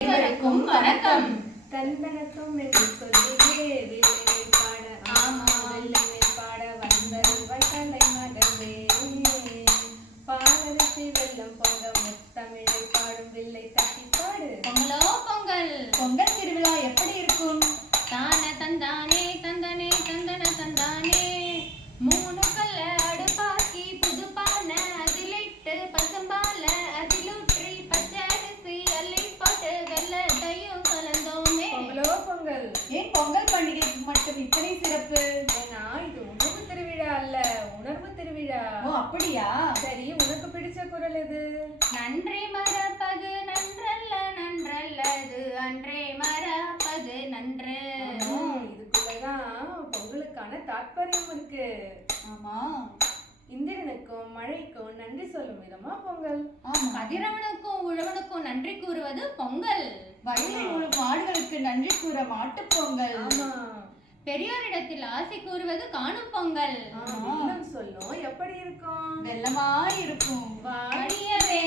அனைவருக்கும் வணக்கம். தந்தனத்தும் என்று சொல்லியே வில்லை பாட வெள்ளை பாட வந்தருள் வைத்தலை மடவே பாலரிசி வெள்ளம் பொங்க முத்தமிழை பாடும் வில்லை தட்டி பாடு. பொங்கலோ பொங்கல். பொங்கல் திருவிழா எப்படி இருக்கும்? தான தந்தானே தந்தனே தந்தன தந்தானே மூணு கல்ல அடுப்பாக்கி புது பானை அதிலிட்டு பசும்பால அதிலூற்றி பச்சரிசி அள்ளி போட்டு வெள்ளத்தையும் கலந்தோமே. பொங்கலோ பொங்கல். ஏன் பொங்கல் பண்டிகைக்கு மட்டும் இத்தனை சிறப்பு? ஏன்னா இது உணவு திருவிழா அல்ல, உணர்வு திருவிழா. ஓ அப்படியா? சரி, உனக்கு பிடிச்ச குரல் எது? நன்றி மறப்பது நன்றல்ல நன்றல்லது அன்றே மறப்பது நன்று. இதுக்குள்ளதான் பொங்கலுக்கான தாற்பயம் இருக்கு. ஆமா. இந்திரனுக்கும் மழைக்கும் நன்றி சொல்லும் விதமா பொங்கல். கதிரவனுக்கும் உழவனுக்கும் நன்றி கூறுவது பொங்கல். வயலில் உள்ள மாடுகளுக்கு நன்றி கூற மாட்டு பொங்கல். ஆமா. பெரியோரிடத்தில் ஆசை கூறுவது காணும் பொங்கல். வெள்ளம் சொல்லும் எப்படி இருக்கும்? வெள்ளமாய் இருக்கும். வாடியவே